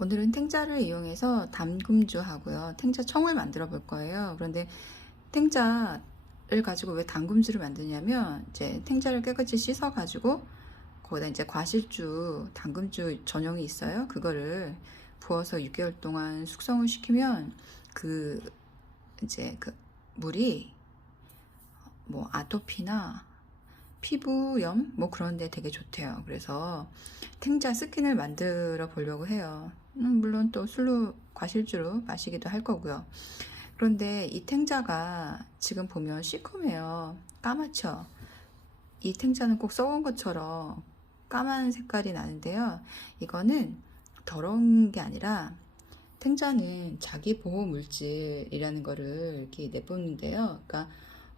오늘은 탱자를 이용해서 담금주하고요. 탱자청을 만들어 볼 거예요. 그런데 탱자를 가지고 왜 담금주를 만드냐면 이제 탱자를 깨끗이 씻어 가지고 거기다 이제 과실주, 담금주 전용이 있어요. 그거를 부어서 6개월 동안 숙성을 시키면 그 이제 그 물이 뭐 아토피나 피부염 뭐 그런 데 되게 좋대요. 그래서 탱자 스킨을 만들어 보려고 해요. 물론 또 술로 과실주로 마시기도 할 거고요. 그런데 이 탱자가 지금 보면 시커매요. 까맣죠. 이 탱자는 꼭 썩은 것처럼 까만 색깔이 나는데요. 이거는 더러운 게 아니라 탱자는 자기 보호 물질이라는 거를 이렇게 내뿜는데요. 그러니까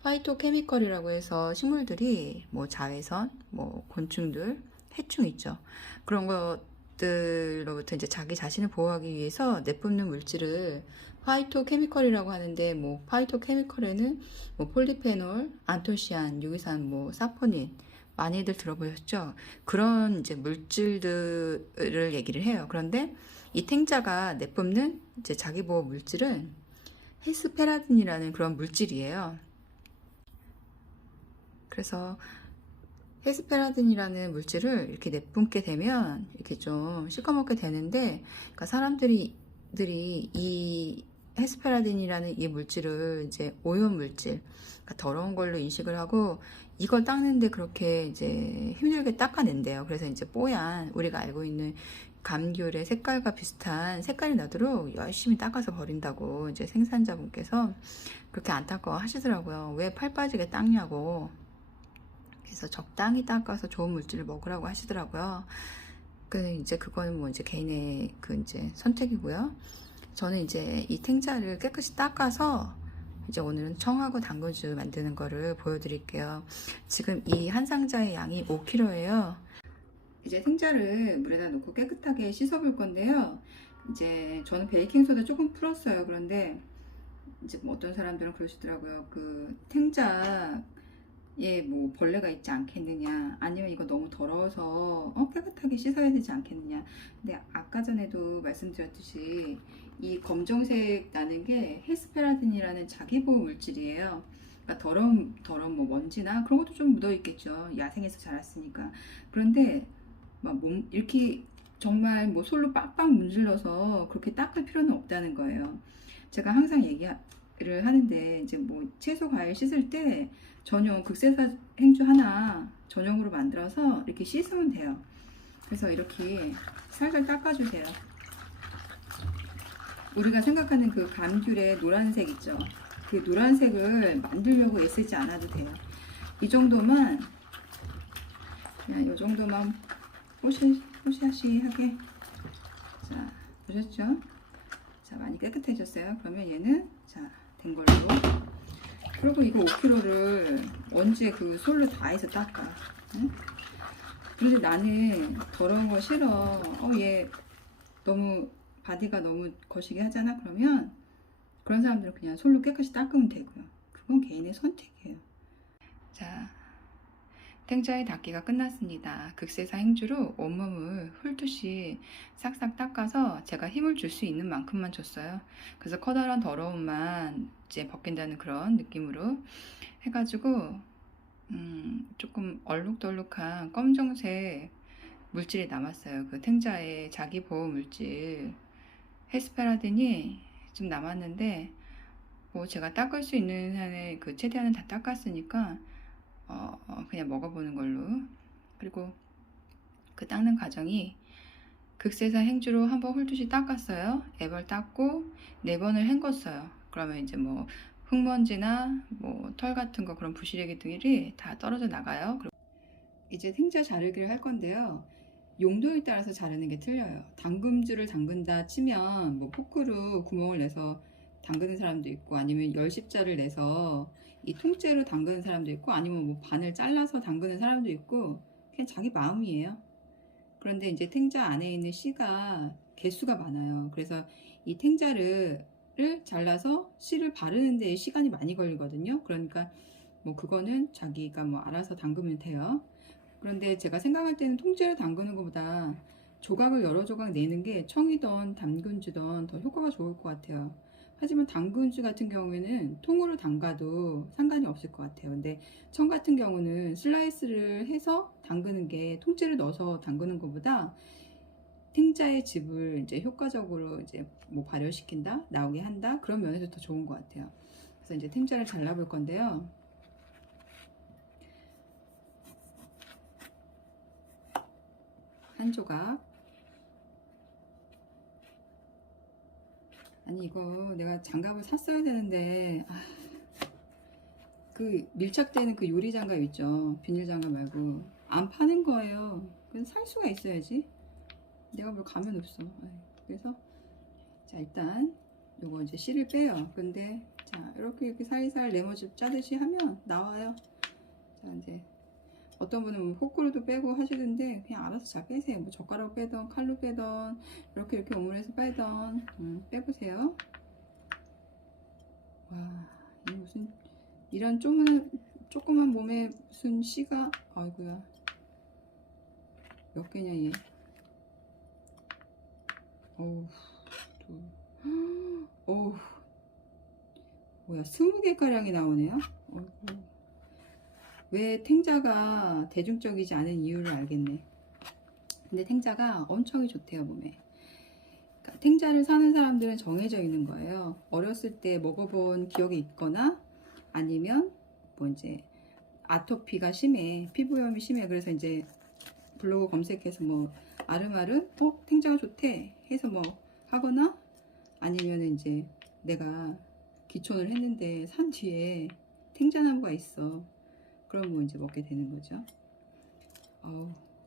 파이토케미컬이라고 해서 식물들이 뭐 자외선, 뭐 곤충들, 해충 있죠. 그런 것들로부터 이제 자기 자신을 보호하기 위해서 내뿜는 물질을 파이토케미컬이라고 하는데, 뭐 파이토케미컬에는 뭐 폴리페놀, 안토시안, 유기산, 뭐 사포닌 많이들 들어보셨죠? 그런 이제 물질들을 얘기를 해요. 그런데 이 탱자가 내뿜는 이제 자기 보호 물질은 헤스페라딘이라는 그런 물질이에요. 그래서 헤스페라딘이라는 물질을 이렇게 내뿜게 되면 이렇게 좀 시커멓게 되는데, 그러니까 사람들이 이 헤스페라딘이라는 이 물질을 이제 오염 물질, 그러니까 더러운 걸로 인식을 하고 이걸 닦는데 그렇게 이제 힘들게 닦아낸대요. 그래서 이제 뽀얀 우리가 알고 있는 감귤의 색깔과 비슷한 색깔이 나도록 열심히 닦아서 버린다고 이제 생산자분께서 그렇게 안타까워 하시더라고요. 왜 팔 빠지게 닦냐고. 그래서 적당히 닦아서 좋은 물질을 먹으라고 하시더라고요. 그 이제 그거는 뭐 이제 개인의 그 이제 선택이고요. 저는 이제 이 탱자를 깨끗이 닦아서 이제 오늘은 청하고 당근주 만드는 거를 보여드릴게요. 지금 이 한 상자의 양이 5kg예요. 이제 탱자를 물에다 넣고 깨끗하게 씻어 볼 건데요. 이제 저는 베이킹소다 조금 풀었어요. 그런데 이제 뭐 어떤 사람들은 그러시더라고요. 그 탱자 뭐 벌레가 있지 않겠느냐, 아니면 이거 너무 더러워서 깨끗하게 씻어야 되지 않겠느냐. 근데 아까 전에도 말씀드렸듯이 이 검정색 나는 게 헤스페라딘이라는 자기보호 물질이에요. 그러니까 더러운 뭐 먼지나 그런 것도 좀 묻어 있겠죠. 야생에서 자랐으니까. 그런데 막 이렇게 정말 뭐 솔로 빡빡 문질러서 그렇게 닦을 필요는 없다는 거예요. 제가 항상 얘기를 하는데, 이제 뭐 채소 과일 씻을 때 전용 극세사 행주 하나 전용으로 만들어서 이렇게 씻으면 돼요. 그래서 이렇게 살살 닦아주세요. 우리가 생각하는 그 감귤의 노란색 있죠? 그 노란색을 만들려고 애쓰지 않아도 돼요. 이 정도만, 그냥 이 정도만 호시호시하게. 자, 보셨죠? 자, 많이 깨끗해졌어요. 그러면 얘는 자, 된 걸로. 그리고 이거 5kg를 언제 그 솔로 다 해서 닦아. 응? 그런데 나는 더러운 거 싫어. 얘 너무 바디가 너무 거시기 하잖아. 그러면 그런 사람들은 그냥 솔로 깨끗이 닦으면 되고요. 그건 개인의 선택이에요. 자, 탱자의 닦기가 끝났습니다. 극세사 행주로 온몸을 훑듯이 싹싹 닦아서 제가 힘을 줄 수 있는 만큼만 줬어요. 그래서 커다란 더러움만 이제 벗긴다는 그런 느낌으로 해가지고 조금 얼룩덜룩한 검정색 물질이 남았어요. 그 탱자의 자기 보호 물질 헤스페라딘이 좀 남았는데, 뭐 제가 닦을 수 있는 한에 그 최대한은 다 닦았으니까 그냥 먹어보는 걸로. 그리고 그 닦는 과정이 극세사 행주로 한번 훑듯이 닦았어요. 4번 닦고 4번을 헹궜어요. 그러면 이제 뭐 흙먼지나 뭐 털 같은 거, 그런 부시래기들이 다 떨어져 나가요. 이제 탱자 자르기를 할 건데요. 용도에 따라서 자르는 게 틀려요. 담금주를 담근다 치면 뭐 포크로 구멍을 내서 담그는 사람도 있고, 아니면 열십자를 내서 이 통째로 담그는 사람도 있고, 아니면 뭐 반을 잘라서 담그는 사람도 있고, 그냥 자기 마음이에요. 그런데 이제 탱자 안에 있는 씨가 개수가 많아요. 그래서 이 탱자를 잘라서 씨를 바르는 데 시간이 많이 걸리거든요. 그러니까 뭐 그거는 자기가 뭐 알아서 담그면 돼요. 그런데 제가 생각할 때는 통째로 담그는 것보다 조각을 여러 조각 내는 게 청이든 담근주든 더 효과가 좋을 것 같아요. 하지만 당근주 같은 경우에는 통으로 담가도 상관이 없을 것 같아요. 근데 청 같은 경우는 슬라이스를 해서 담그는 게, 통째로 넣어서 담그는 것보다 탱자의 즙을 이제 효과적으로 이제 뭐 발효시킨다, 나오게 한다, 그런 면에서 더 좋은 것 같아요. 그래서 이제 탱자를 잘라볼 건데요. 한 조각. 아니 이거 내가 장갑을 샀어야 되는데, 그 밀착되는 그 요리 장갑 있죠, 비닐 장갑 말고 안 파는 거예요. 그건 살 수가 있어야지. 내가 뭘 가면 없어. 그래서 자, 일단 요거 이제 씨를 빼요. 근데 자, 이렇게 살살 레몬즙 짜듯이 하면 나와요. 자, 이제 어떤 분은 뭐 호크로도 빼고 하시던데 그냥 알아서 잘 빼세요. 뭐 젓가락 빼던 칼로 빼던 이렇게 오므려서 빼던 빼보세요. 와, 이 무슨 이런 조그만 몸에 무슨 씨가, 아이고야, 몇 개냐 얘. 어우, 어우, 뭐야, 20개가량이 나오네요. 어이구. 왜 탱자가 대중적이지 않은 이유를 알겠네. 근데 탱자가 엄청 좋대요, 몸에. 그러니까 탱자를 사는 사람들은 정해져 있는 거예요. 어렸을 때 먹어본 기억이 있거나, 아니면 뭐 이제 아토피가 심해, 피부염이 심해. 그래서 이제 블로그 검색해서 뭐 아름아름 탱자가 좋대 해서 뭐 하거나, 아니면 이제 내가 기촌을 했는데 산 뒤에 탱자나무가 있어. 그럼 뭐 이제 먹게 되는 거죠.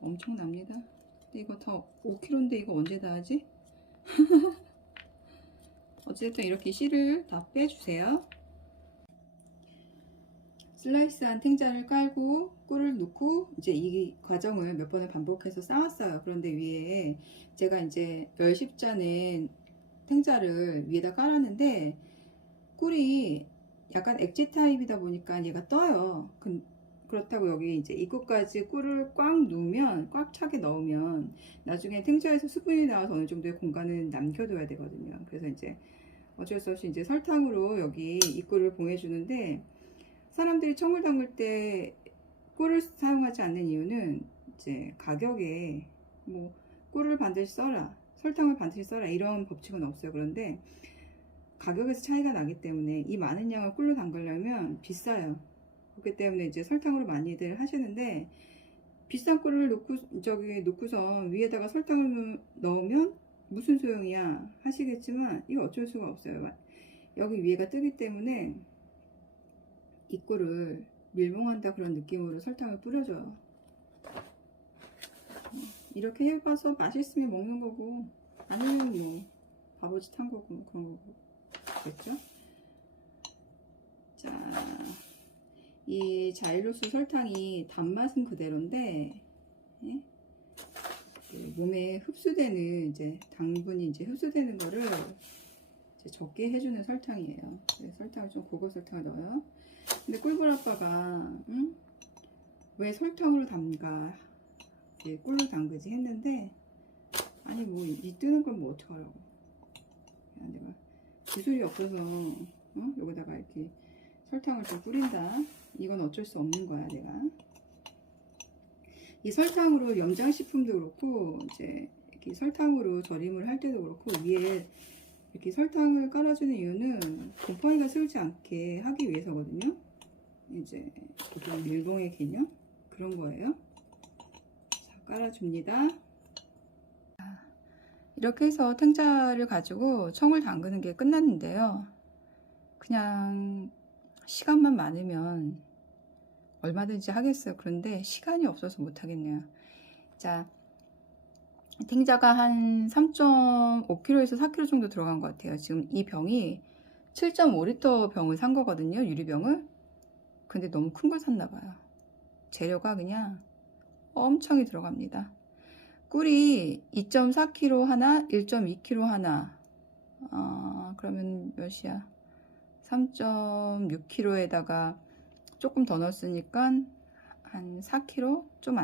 엄청납니다. 근데 이거 다 5kg인데 이거 언제 다 하지? 어쨌든 이렇게 씨를 다 빼주세요. 슬라이스한 탱자를 깔고 꿀을 넣고 이제 이 과정을 몇 번을 반복해서 쌓았어요. 그런데 위에 제가 이제 멸십자는 탱자를 위에다 깔았는데, 꿀이 약간 액체 타입이다 보니까 얘가 떠요. 그렇다고 여기 이제 입구까지 꿀을 꽉 누우면, 꽉 차게 넣으면 나중에 탱자에서 수분이 나와서 어느 정도의 공간을 남겨둬야 되거든요. 그래서 이제 어쩔 수 없이 이제 설탕으로 여기 입구를 봉해주는데, 사람들이 청을 담글 때 꿀을 사용하지 않는 이유는 이제 가격에 뭐 꿀을 반드시 써라, 설탕을 반드시 써라, 이런 법칙은 없어요. 그런데 가격에서 차이가 나기 때문에 이 많은 양을 꿀로 담그려면 비싸요. 그렇기 때문에 이제 설탕으로 많이들 하시는데, 비싼 꿀을 놓고서 위에다가 설탕을 넣으면 무슨 소용이야 하시겠지만, 이거 어쩔 수가 없어요. 여기 위에가 뜨기 때문에 이 꿀을 밀봉한다 그런 느낌으로 설탕을 뿌려줘요. 이렇게 해봐서 맛있으면 먹는 거고, 아니면 뭐 바보짓 한 거고, 뭐 그런 거고 그랬죠. 자, 이 자일로스 설탕이 단맛은 그대로인데, 예? 그 몸에 흡수되는 이제 당분이 이제 흡수되는 거를 이제 적게 해주는 설탕이에요. 설탕을 좀 고급 설탕을 넣어요. 근데 꿀벌 아빠가 왜 설탕으로 담가, 이제 꿀로 담그지 했는데, 아니 뭐 이 뜨는 걸 뭐 어떡하라고. 그냥 내가 기술이 없어서 여기다가 이렇게 설탕을 좀 뿌린다, 이건 어쩔 수 없는 거야. 내가 이 설탕으로 염장식품도 그렇고, 이제 이렇게 설탕으로 절임을 할 때도 그렇고, 위에 이렇게 설탕을 깔아주는 이유는 곰팡이가 슬지 않게 하기 위해서거든요. 이제 보통 밀봉의 개념 그런 거예요. 자, 깔아줍니다. 이렇게 해서 탱자를 가지고 청을 담그는 게 끝났는데요. 그냥 시간만 많으면 얼마든지 하겠어요. 그런데 시간이 없어서 못 하겠네요. 자, 탱자가 한 3.5kg에서 4kg 정도 들어간 것 같아요. 지금 이 병이 7.5L 병을 산 거거든요, 유리병을. 근데 너무 큰 걸 샀나 봐요. 재료가 그냥 엄청이 들어갑니다. 꿀이 2.4kg 하나, 1.2kg 하나, 그러면 몇이야? 3.6kg에다가 조금 더 넣었으니까 한 4kg? 좀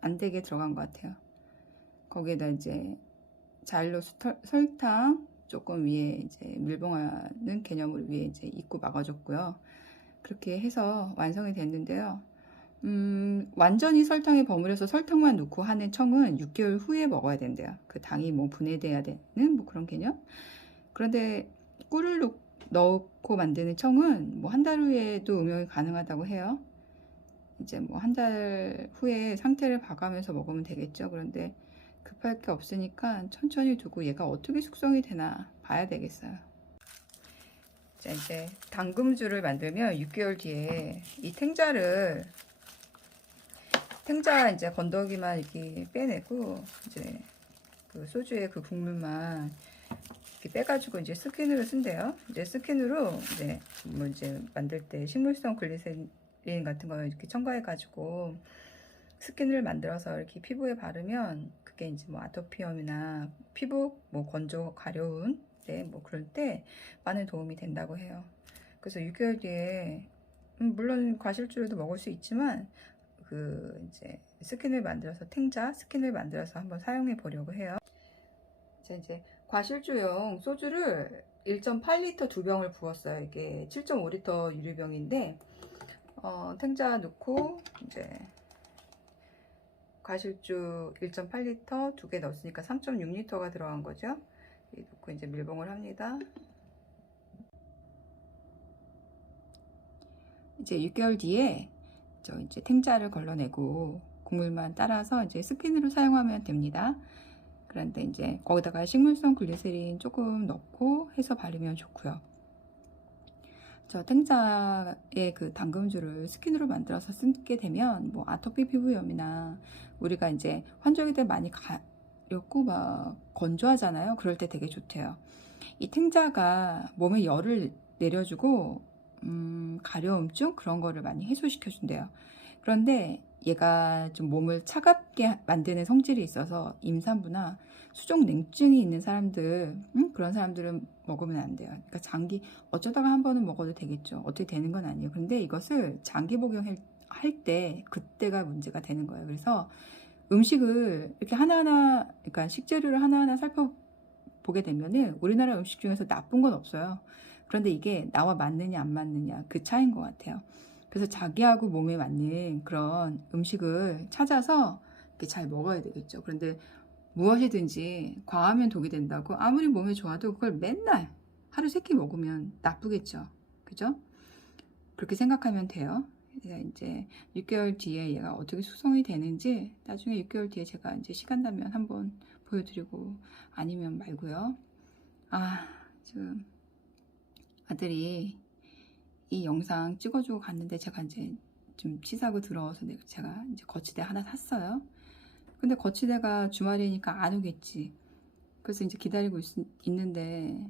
안 되게 들어간 것 같아요. 거기에다 이제 자일로 설탕 조금 위에 이제 밀봉하는 개념으로 위에 이제 입구 막아줬고요. 그렇게 해서 완성이 됐는데요. 완전히 설탕에 버무려서 설탕만 넣고 하는 청은 6개월 후에 먹어야 된대요. 그 당이 뭐 분해돼야 되는 뭐 그런 개념. 그런데 꿀을 넣고 만드는 청은 뭐 한 달 후에도 음용이 가능하다고 해요. 이제 뭐 한 달 후에 상태를 봐가면서 먹으면 되겠죠. 그런데 급할 게 없으니까 천천히 두고 얘가 어떻게 숙성이 되나 봐야 되겠어요. 자, 이제 당금주를 만들면 6개월 뒤에 이 탱자 이제 건더기만 이렇게 빼내고 이제 그 소주의 그 국물만 이렇게 빼가지고 이제 스킨으로 쓴대요. 이제 스킨으로 이제 뭐 이제 만들 때 식물성 글리세린 같은 거 이렇게 첨가해가지고 스킨을 만들어서 이렇게 피부에 바르면 그게 이제 뭐 아토피염이나 피부 뭐 건조 가려운 때 뭐 그럴 때 많은 도움이 된다고 해요. 그래서 6개월 뒤에 물론 과실주로도 먹을 수 있지만 그 이제 스킨을 만들어서 스킨을 만들어서 한번 사용해 보려고 해요. 자, 이제 과실주용 소주를 1.8리터 2병을 부었어요. 이게 7.5리터 유리병인데 탱자 넣고 이제 과실주 1.8리터 2개 넣었으니까 3.6리터가 들어간 거죠. 넣고 이제 밀봉을 합니다. 이제 6개월 뒤에 저 이제 탱자를 걸러내고 국물만 따라서 이제 스킨으로 사용하면 됩니다. 그런데 이제 거기다가 식물성 글리세린 조금 넣고 해서 바르면 좋고요. 저 탱자의 그 당금주를 스킨으로 만들어서 쓰게 되면 뭐 아토피 피부염이나 우리가 이제 환절기때 많이 가렵고 막 건조하잖아요. 그럴 때 되게 좋대요. 이 탱자가 몸에 열을 내려주고 가려움증 그런 거를 많이 해소시켜 준대요. 그런데 얘가 좀 몸을 차갑게 만드는 성질이 있어서 임산부나 수족 냉증이 있는 사람들 그런 사람들은 먹으면 안 돼요. 그러니까 장기 어쩌다가 한 번은 먹어도 되겠죠. 어떻게 되는 건 아니에요. 그런데 이것을 장기 복용할 때 그때가 문제가 되는 거예요. 그래서 음식을 이렇게 하나하나 그러니까 식재료를 하나하나 살펴보게 되면은 우리나라 음식 중에서 나쁜 건 없어요. 그런데 이게 나와 맞느냐 안 맞느냐 그 차이인 것 같아요. 그래서 자기하고 몸에 맞는 그런 음식을 찾아서 이렇게 잘 먹어야 되겠죠. 그런데 무엇이든지 과하면 독이 된다고 아무리 몸에 좋아도 그걸 맨날 하루 3끼 먹으면 나쁘겠죠. 그죠? 그렇게 생각하면 돼요. 이제 6개월 뒤에 얘가 어떻게 숙성이 되는지 나중에 6개월 뒤에 제가 이제 시간 나면 한번 보여드리고 아니면 말고요. 지금 아들이 이 영상 찍어주고 갔는데 제가 이제 좀 치사하고 들어와서 제가 이제 거치대 하나 샀어요. 근데 거치대가 주말이니까 안 오겠지. 그래서 이제 기다리고 있는데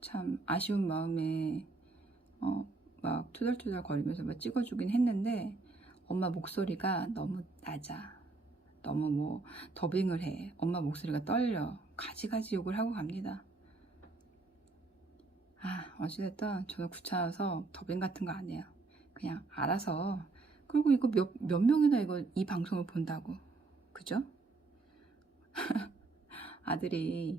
참 아쉬운 마음에 막 투덜투덜 거리면서 막 찍어주긴 했는데 엄마 목소리가 너무 낮아. 너무 뭐 더빙을 해. 엄마 목소리가 떨려. 가지가지 욕을 하고 갑니다. 어찌됐든 저는 귀찮아서 더빙 같은 거 안 해요. 그냥 알아서. 그리고 이거 몇 명이나 이 방송을 본다고. 그죠? 아들이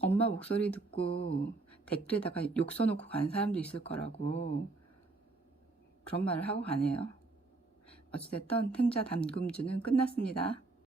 엄마 목소리 듣고 댓글에다가 욕 써놓고 간 사람도 있을 거라고 그런 말을 하고 가네요. 어찌됐든 탱자 담금주는 끝났습니다.